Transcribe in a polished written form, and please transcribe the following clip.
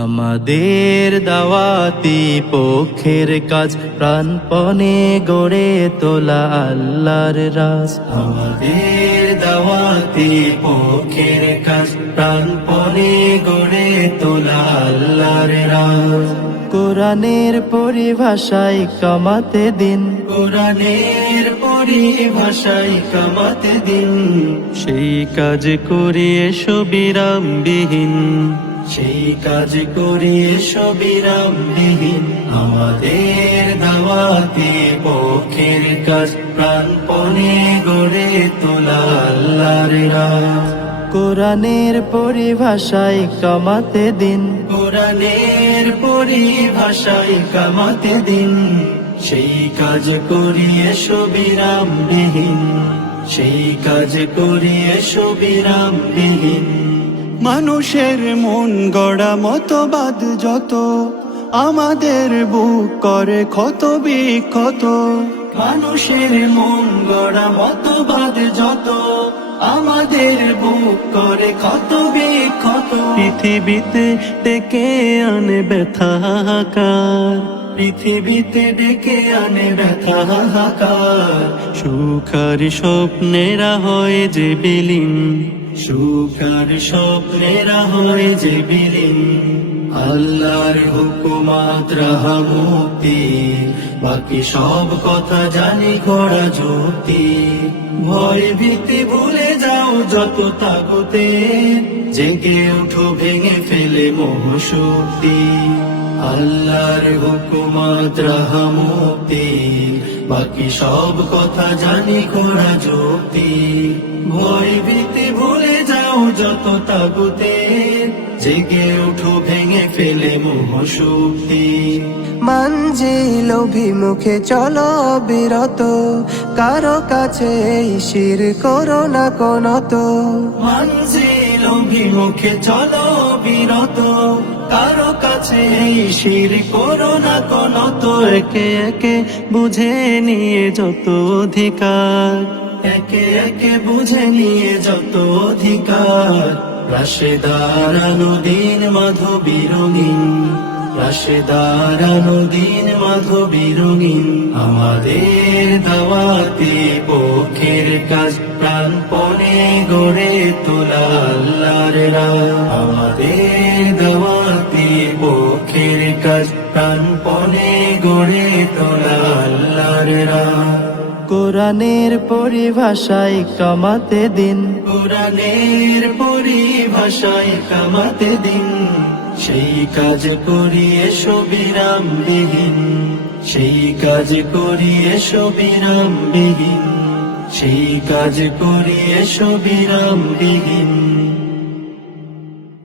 আমাদের দাওয়াতি পক্ষের কাজ প্রাণপণে গড়ে তোলা আল্লাহর রাজ। আমাদের দাওয়াতি পক্ষের কাজ প্রাণপণে গড়ে তোলা আল্লাহর রাজ। কোরআনের পরিভাষায় কামাতে দিন, কোরআনের পরিভাষায় কামাতে দিন, সেই কাজ করি এসো বিরামবিহীন, সেই কাজ করি এসো বিরামবিহীন। আমাদের দাওয়াতি পক্ষের কাজ প্রাণপণে গড়ে তোলা আল্লাহর রাজ। কোরআনের পরিভাষায় কামাতে দিন, কোরআনের পরিভাষায় কামাতে দিন, সেই কাজ করি এসো বিরামবিহীন, সেই কাজ করি এসো বিরামবিহীন। মানুষের মন গড়া মতবাদ যত আমাদের বুক করে ক্ষত বিক্ষত। মানুষের মন গড়া মতবাদ যত আমাদের বুক করে ক্ষত বিক্ষত। পৃথিবীতে ডেকে আনে ব্যথা হাহাকার, পৃথিবীতে ডেকে আনে ব্যথা হাহাকার। সুখার স্বপ্নেরা হয় যে বিলীন, সুখার স্বপ্নেরা হয় যে বিলীন। আল্লাহর হুকুমাত রাহা মুক্তি, বাকি সব কথা জানি করা যুক্তি। ভয় ভীতি ভুলে যাও যত তাগুতে, জেগে উঠো ভেঙে ফেলে মোহ শক্তি। আল্লাহর হুকুমাত রাহা মুক্তি, বাকি সব কথা জানি করা যুক্তি। ভয় ভীতি ভুলে যাও যত তাগুতে, জেগে উঠো ভেঙে ফেলে মোহ শক্তি। মঞ্জিল অভিমুখে চলো বিরত, কারো কাছে এই শির করো না কোনত। মঞ্জিল অভিমুখে চলো বিরত, কারো কাছে এই শির করো না কোনত। একে একে বুঝে নিয়ে যত অধিকার, একে একে বুঝে নিয়ে যত অধিকার। রাশে দাঁড়ানো দিন মাধবী রঙিন, রাশে দাঁড়ানো দিন মাধবী রঙিন। আমাদের দাওয়াতি পক্ষের কাজ প্রাণপণে গড়ে তোলা আল্লাহর রাজ। আমাদের দাওয়াতি পক্ষের কাজ প্রাণপণে গড়ে তোলা আল্লাহর রাজ। কোরআনের পরিভাষায় কামাতে দিন, কোরআনের পরিভাষায় কামাতে দিন, সেই কাজ করি এসো বিরামবিহীন, সেই কাজ করি এসো বিরামবিহীন, সেই কাজ করি এসো বিরামবিহীন।